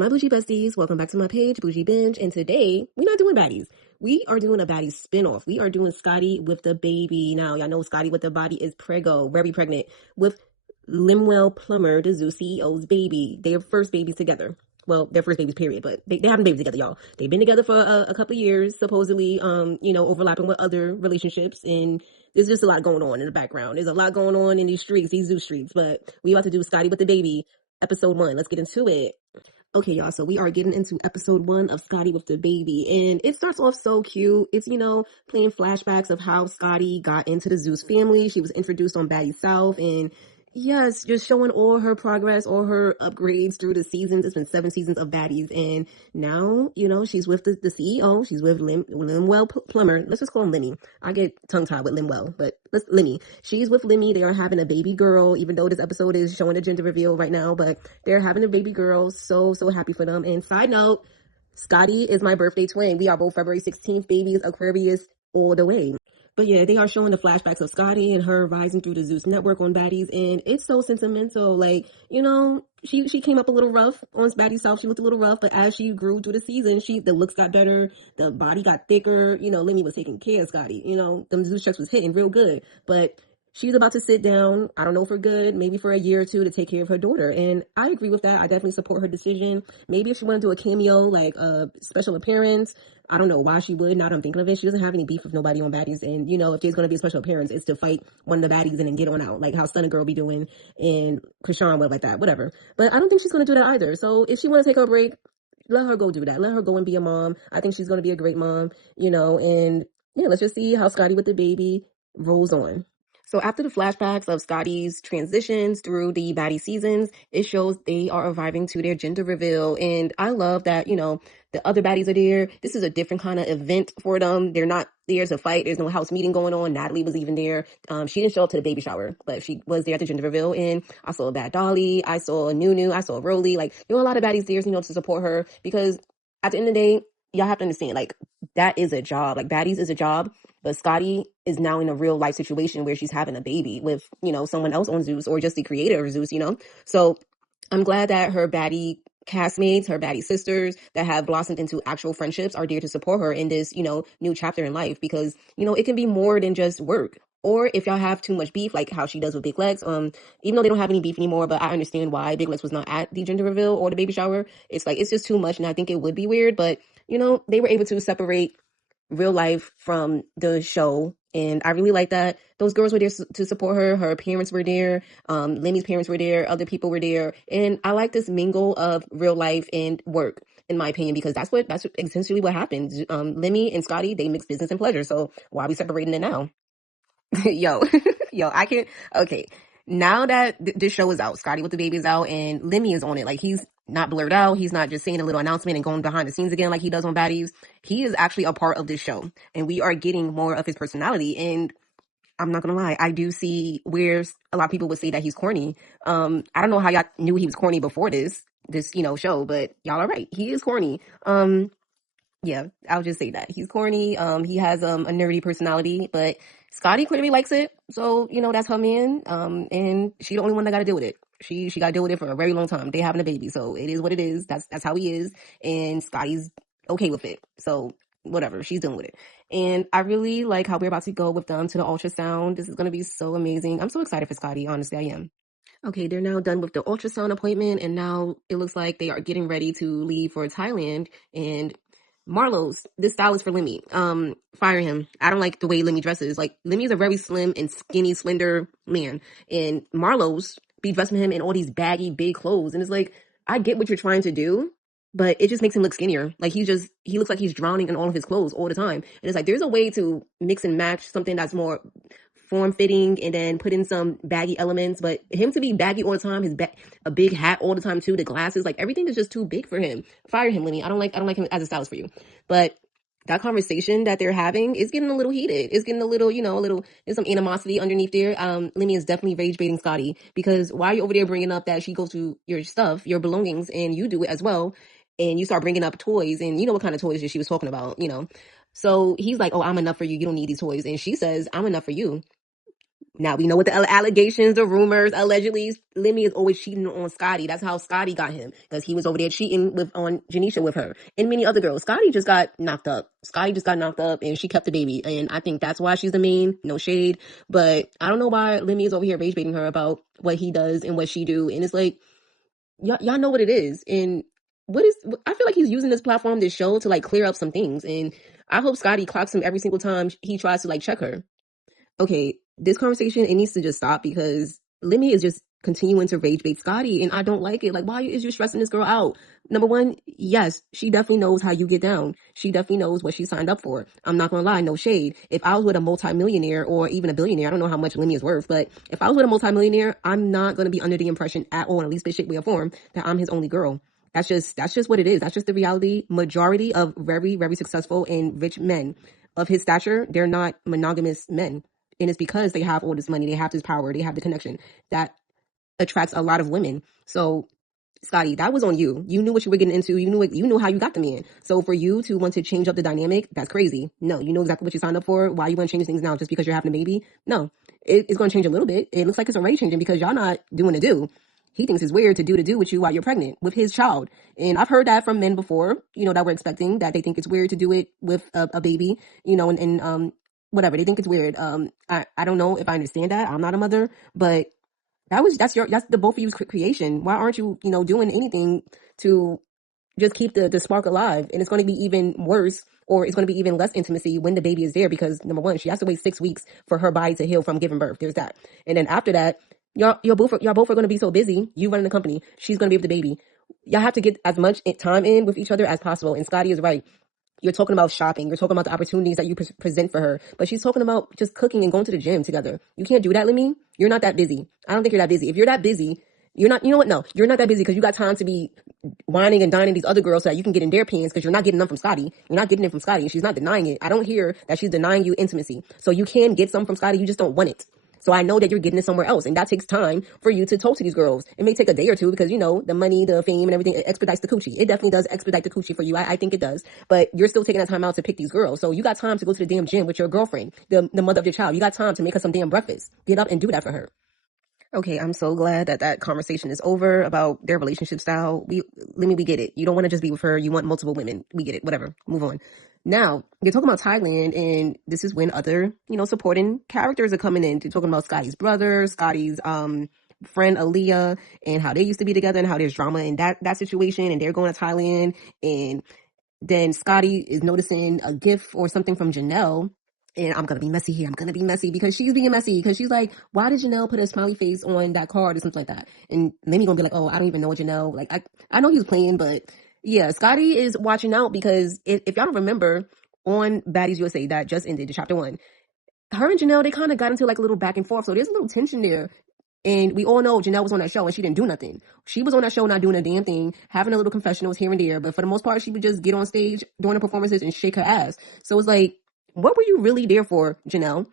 my bougie besties, welcome back to my page, Bougie Binge, and today we're not doing baddies. We are doing a baddie spinoff. We are doing Scotty with the baby. Now, y'all know Scotty with the body is very pregnant with Limwell Plummer, the Zeus CEO's baby. Their first babies together. Well, their first babies, period, but they having babies together, y'all. They've been together for a couple of years, supposedly, overlapping with other relationships, and there's just a lot going on in the background. There's a lot going on in these streets, these Zeus streets, but we about to do Scotty with the baby, episode 1. Let's get into it. Okay, y'all, so we are getting into episode 1 of Scotty with the baby, and it starts off so cute. It's, playing flashbacks of how Scotty got into the Zeus family. She was introduced on Baddies South, and yes, just showing all her progress, all her upgrades through the seasons. It's been 7 seasons of Baddies, and now, she's with the CEO. She's with Limwell Plummer. Let's just call him Limmy. I get tongue-tied with Limwell, but Limmy. She's with Limmy. They are having a baby girl, even though this episode is showing a gender reveal right now, but they're having a baby girl. So happy for them. And side note, Scotty is my birthday twin. We are both February 16th babies, Aquarius all the way. But yeah, they are showing the flashbacks of Scotty and her rising through the Zeus Network on Baddies, and it's so sentimental. Like, she came up a little rough on Baddies South. She looked a little rough, but as she grew through the season, the looks got better, the body got thicker. Lemmy was taking care of Scotty. Them Zeus checks was hitting real good, but she's about to sit down, I don't know for good, maybe for a year or two, to take care of her daughter. And I agree with that. I definitely support her decision. Maybe if she want to do a cameo, like a special appearance, I don't know why she would. Now that I'm thinking of it, she doesn't have any beef with nobody on Baddies. And, if there's going to be a special appearance, it's to fight one of the baddies and then get on out, like how Stunner Girl be doing and Krishan would, like that, whatever. But I don't think she's going to do that either. So if she want to take her break, let her go do that. Let her go and be a mom. I think she's going to be a great mom, and yeah, let's just see how Scotty with the baby rolls on. So after the flashbacks of Scotty's transitions through the baddie seasons, it shows they are arriving to their gender reveal. And I love that, the other baddies are there. This is a different kind of event for them. They're not there to fight. There's no house meeting going on. Natalie was even there. She didn't show up to the baby shower, but she was there at the gender reveal. And I saw Bad Dolly. I saw Nunu. I saw Roly. Like, there were a lot of baddies there, to support her, because at the end of the day, y'all have to understand, like, that is a job. Like, Baddies is a job, but Scotty is now in a real life situation where she's having a baby with, someone else on Zeus, or just the creator of Zeus, So I'm glad that her baddie castmates, her baddie sisters that have blossomed into actual friendships are there to support her in this, new chapter in life, because, it can be more than just work. Or if y'all have too much beef, like how she does with Big Legs, even though they don't have any beef anymore, but I understand why Big Legs was not at the gender reveal or the baby shower. It's like, it's just too much, and I think it would be weird, but, they were able to separate real life from the show, and I really like that. Those girls were there to support her. Her parents were there. Lemmy's parents were there. Other people were there, and I like this mingle of real life and work, in my opinion, because that's essentially what happened. Lemmy and Scotty, they mix business and pleasure. So why are we separating it now? yo, I can't. Okay, now that this show is out, Scotty with the baby is out, and Lemmy is on it. Like, he's not blurred out. He's not just saying a little announcement and going behind the scenes again like he does on Baddies. He is actually a part of this show, and we are getting more of his personality. And I'm not gonna lie, I do see where a lot of people would say that he's corny. I don't know how y'all knew he was corny before this show, but y'all are right. He is corny. Yeah, I'll just say that he's corny. He has a nerdy personality, but Scotty clearly likes it. So, that's her man. And she the only one that got to deal with it. She got to deal with it for a very long time. They having a baby, so it is what it is. That's how he is, and Scotty's okay with it. So whatever, she's dealing with it. And I really like how we're about to go with them to the ultrasound. This is gonna be so amazing. I'm so excited for Scotty. Honestly, I am. Okay, they're now done with the ultrasound appointment, and now it looks like they are getting ready to leave for Thailand. And Marlowe's, this style is for Lemmy. Fire him. I don't like the way Lemmy dresses. Like, Lemmy's a very slim and skinny, slender man, and Marlowe's be dressing him in all these baggy, big clothes. And it's like, I get what you're trying to do, but it just makes him look skinnier. Like, he looks like he's drowning in all of his clothes all the time. And it's like, there's a way to mix and match something that's more form-fitting and then put in some baggy elements. But him to be baggy all the time, a big hat all the time too, the glasses, like, everything is just too big for him. Fire him, Lemmy. I don't like him as a stylist for you. But that conversation that they're having is getting a little heated. It's getting a little, there's some animosity underneath there. Lemmy is definitely rage baiting Scotty, because why are you over there bringing up that she goes to your stuff, your belongings, and you do it as well? And you start bringing up toys, and you know what kind of toys that she was talking about, So he's like, oh, I'm enough for you. You don't need these toys. And she says, I'm enough for you. Now we know what the allegations, the rumors, allegedly, Lemmy is always cheating on Scotty. That's how Scotty got him, because he was over there cheating with on Janisha with her and many other girls. Scotty just got knocked up. Scotty just got knocked up, and she kept the baby. And I think that's why she's the main. No shade, but I don't know why Lemmy is over here rage baiting her about what he does and what she do. And it's like, y'all know what it is. And I feel like he's using this platform, this show, to like clear up some things. And I hope Scotty clocks him every single time he tries to like check her. Okay, this conversation, it needs to just stop, because Lemmy is just continuing to rage bait Scotty, and I don't like it. Like, why is you stressing this girl out? Number one, yes, she definitely knows how you get down. She definitely knows what she signed up for. I'm not gonna lie, no shade. If I was with a multimillionaire or even a billionaire, I don't know how much Lemmy is worth, but if I was with a multimillionaire, I'm not gonna be under the impression at all, in at least bit, shape, way, or form, that I'm his only girl. That's just what it is. That's just the reality. Majority of very, very successful and rich men of his stature, they're not monogamous men. And it's because they have all this money, they have this power, they have the connection that attracts a lot of women. So, Scotty, that was on you. You knew what you were getting into. You knew how you got the man. So for you to want to change up the dynamic, that's crazy. No, you know exactly what you signed up for. Why you want to change things now just because you're having a baby? No, it's going to change a little bit. It looks like it's already changing, because y'all not doing the do. He thinks it's weird to do with you while you're pregnant with his child. And I've heard that from men before, that we're expecting, that they think it's weird to do it with a baby, and whatever. They think it's weird. I don't know if I understand that. I'm not a mother, but that's the both of you's creation. Why aren't you, doing anything to just keep the spark alive? And it's going to be even worse, or it's going to be even less intimacy when the baby is there, because number one, she has to wait 6 weeks for her body to heal from giving birth. There's that. And then after that, y'all both are going to be so busy. You running the company, she's going to be with the baby. Y'all have to get as much time in with each other as possible. And Scotty is right. You're talking about shopping. You're talking about the opportunities that you present for her. But she's talking about just cooking and going to the gym together. You can't do that, Lemmy. You're not that busy. I don't think you're that busy. If you're that busy, you're not, you know what? No, you're not that busy, because you got time to be whining and dining these other girls so that you can get in their pants, because you're not getting them from Scotty. You're not getting it from Scotty, and she's not denying it. I don't hear that she's denying you intimacy. So you can get some from Scotty. You just don't want it. So I know that you're getting it somewhere else, and that takes time for you to talk to these girls. It may take a day or two, because, the money, the fame, and everything, it expedites the coochie. It definitely does expedite the coochie for you. I think it does. But you're still taking that time out to pick these girls. So you got time to go to the damn gym with your girlfriend, the mother of your child. You got time to make her some damn breakfast. Get up and do that for her. Okay, I'm so glad that conversation is over about their relationship style. We get it. You don't want to just be with her. You want multiple women. We get it. Whatever. Move on. Now, you're talking about Thailand, and this is when other, supporting characters are coming in. They're talking about Scotty's brother, Scotty's friend Aaliyah, and how they used to be together, and how there's drama in that situation, and they're going to Thailand. And then Scotty is noticing a gift or something from Janelle. And I'm going to be messy here. I'm going to be messy because she's being messy, because she's like, why did Janelle put a smiley face on that card or something like that? And Lenny going to be like, oh, I don't even know what Janelle, like, I know he was playing, but yeah, Scotty is watching out, because if y'all don't remember, on Baddies USA that just ended, the chapter 1, her and Janelle, they kind of got into like a little back and forth. So there's a little tension there. And we all know Janelle was on that show and she didn't do nothing. She was on that show not doing a damn thing, having a little confessionals here and there. But for the most part, she would just get on stage during the performances and shake her ass. So it's like, what were you really there for, Janelle?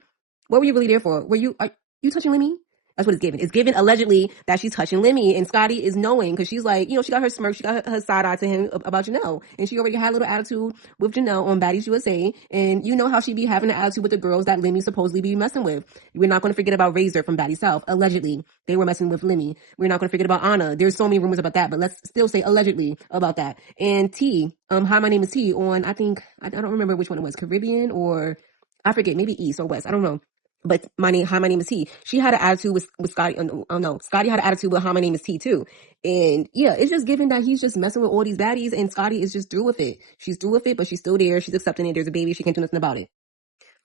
What were you really there for? Are you touching Lemmy? That's what it's given. It's given allegedly that she's touching Lemmy, and Scotty is knowing, because she's like, she got her smirk, she got her side eye to him about Janelle, and she already had a little attitude with Janelle on Baddies USA, and you know how she be having an attitude with the girls that Lemmy supposedly be messing with. We're not going to forget about Razor from Baddies South. Allegedly, they were messing with Lemmy. We're not going to forget about Anna. There's so many rumors about that, but let's still say allegedly about that. And T, Hi, My Name is T on, I think, I don't remember which one it was, Caribbean or, I forget, maybe East or West, I don't know. But my name is T. She had an attitude with Scotty. Oh no, Scotty had an attitude with Hi, My Name is T too. And yeah, it's just given that he's just messing with all these baddies, and Scotty is just through with it. She's through with it, but she's still there. She's accepting it. There's a baby. She can't do nothing about it.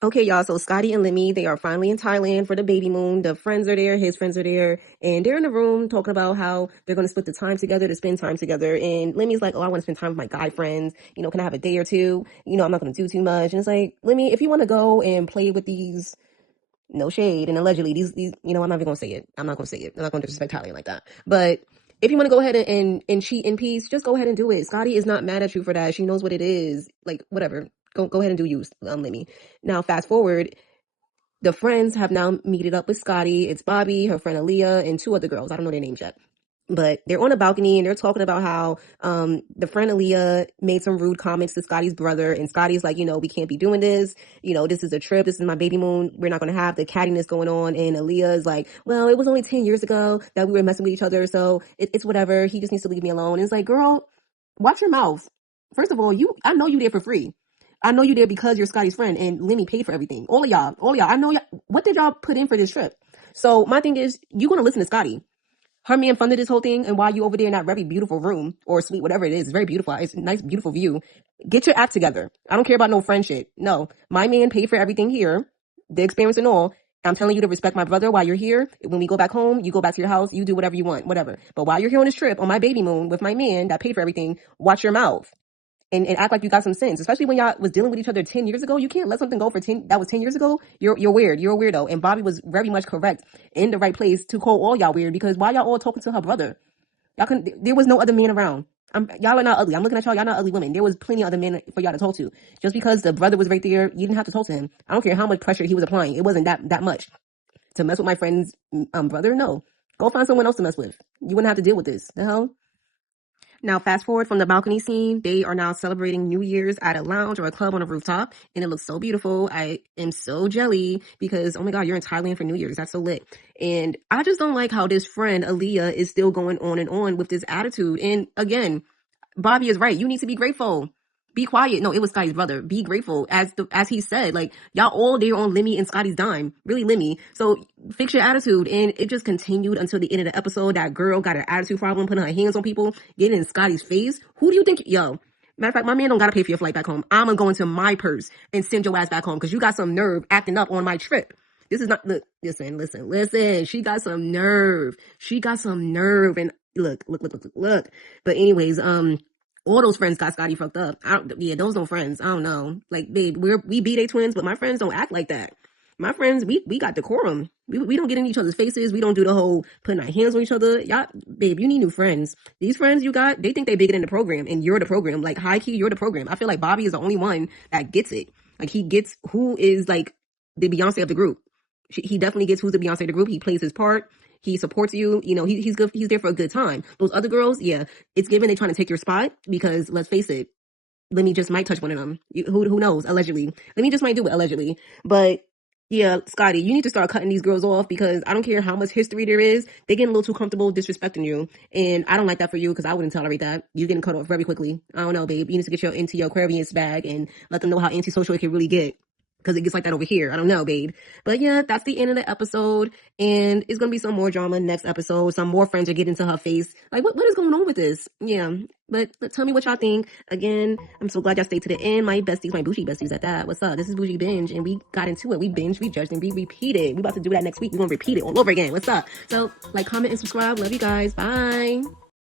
Okay, y'all, so Scotty and Lemmy, they are finally in Thailand for the baby moon. The friends are there, his friends are there, and they're in the room talking about how they're going to split the time together, to spend time together. And Lemmy's like, oh, I want to spend time with my guy friends. Can I have a day or two? I'm not going to do too much. And it's like, Lemmy, if you want to go and play with these, no shade, and allegedly these, I'm not even going to say it. I'm not going to say it. I'm not going to disrespect Thailand like that. But if you want to go ahead and cheat in peace, just go ahead and do it. Scotty is not mad at you for that. She knows what it is. Like, whatever. Go ahead and do you, Lemmy. Now, fast forward, the friends have now meeted up with Scotty. It's Bobby, her friend Aaliyah, and 2 other girls. I don't know their names yet. But they're on a balcony and they're talking about how the friend Aaliyah made some rude comments to Scotty's brother, and Scotty's like, we can't be doing this. This is a trip. This is my baby moon. We're not going to have the cattiness going on. And Aaliyah is like, well, it was only 10 years ago that we were messing with each other, so it's whatever. He just needs to leave me alone. And it's like, girl, watch your mouth. First of all, I know you there for free. I know you there because you're Scotty's friend, and Lemmy paid for everything. All of y'all. I know y'all. What did y'all put in for this trip? So my thing is, you're going to listen to Scotty. Her man funded this whole thing, and while you over there in that very beautiful room or suite, whatever it is, it's very beautiful. It's a nice, beautiful view. Get your act together. I don't care about no friendship. No, my man paid for everything here, the experience and all. I'm telling you to respect my brother while you're here. When we go back home, you go back to your house, you do whatever you want, whatever. But while you're here on this trip, on my baby moon with my man that paid for everything, watch your mouth. And act like you got some sense, especially when y'all was dealing with each other 10 years ago. You can't let something go for 10 years ago. You're weird. You're a weirdo. And Bobby was very much correct in the right place to call all y'all weird, because why y'all all talking to her brother? There was no other man around. Y'all are not ugly. I'm looking at y'all. Y'all not ugly women. There was plenty of other men for y'all to talk to. Just because the brother was right there, you didn't have to talk to him. I don't care how much pressure he was applying. It wasn't that much to mess with my friend's brother. No, go find someone else to mess with. You wouldn't have to deal with this. The hell? Now, fast forward from the balcony scene, they are now celebrating New Year's at a lounge or a club on a rooftop, and it looks so beautiful. I am so jelly because, oh my God, you're in Thailand for New Year's. That's so lit. And I just don't like how this friend, Aaliyah, is still going on and on with this attitude. And again, Bobby is right. You need to be grateful. Be quiet. No, it was Scotty's brother. Be grateful. As he said, like, y'all all there on Lemmy and Scotty's dime. Really Lemmy. So fix your attitude. And it just continued until the end of the episode. That girl got an attitude problem, putting her hands on people, getting in Scotty's face. Who do you think? Yo, matter of fact, my man don't gotta pay for your flight back home. I'm gonna go into my purse and send your ass back home because you got some nerve acting up on my trip. This is not, look, listen. She got some nerve. And look. But anyways, all those friends got Scotty fucked up. Those no friends. I don't know. Like, babe, we B-Day twins, but my friends don't act like that. My friends, we got decorum. We don't get in each other's faces. We don't do the whole putting our hands on each other. Y'all, babe, you need new friends. These friends you got, they think they bigger than the program, and you're the program. Like, high key, you're the program. I feel like Bobby is the only one that gets it. Like, he gets who is like the Beyonce of the group. He definitely gets who's the Beyonce of the group. He plays his part. He supports you. He's good. He's there for a good time. Those other girls, yeah, it's given they trying to take your spot because let's face it, Lemmy just might touch one of them. Who knows? Allegedly, Lemmy just might do it allegedly. But yeah, Scotty, you need to start cutting these girls off because I don't care how much history there is. They getting a little too comfortable disrespecting you, and I don't like that for you because I wouldn't tolerate that. You getting cut off very quickly. I don't know, babe. You need to get into your Aquarius bag and let them know how antisocial it can really get. Because it gets like that over here. I don't know, babe. But yeah, that's the end of the episode. And it's going to be some more drama next episode. Some more friends are getting to her face. Like, what is going on with this? Yeah. But tell me what y'all think. Again, I'm so glad y'all stayed to the end. My besties, my bougie besties at that. What's up? This is Bougie Binge. And we got into it. We binged, we judged, and we repeated. We about to do that next week. We're going to repeat it all over again. What's up? So, like, comment, and subscribe. Love you guys. Bye.